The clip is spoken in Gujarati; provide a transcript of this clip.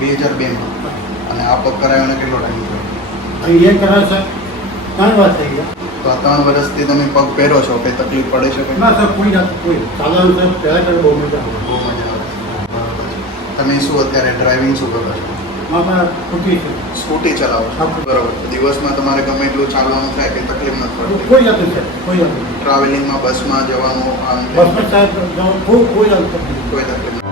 2002માં. અને આ પગ કરાવ્યાને કેટલો ટાઈમ થયો? એ કરાવે છે 3 વાર થઈ ગયા. તો આ 3 વર્ષથી તમે પગ પહેરો છો, કંઈ તકલીફ પડે છે? ના સર, કોઈ નથી, કોઈ ચાલવાનું સર પહેલાં બહુ મજા આવે. બહુ મજા આવે છે. બરાબર છે. તમે શું અત્યારે ડ્રાઇવિંગ શું કરો છો? મારા ખોટી છે. સ્કૂટી ચલાવો છો? બરાબર. દિવસમાં તમારે ગમે એટલું ચાલવાનું થાય, કંઈ તકલીફ નથી પડતી? કોઈ નથી સર, કોઈ નથી. ટ્રાવેલિંગમાં બસમાં જવાનું આમ બસમાં સાહેબ કોઈ નથી. કોઈ તકલીફ નથી.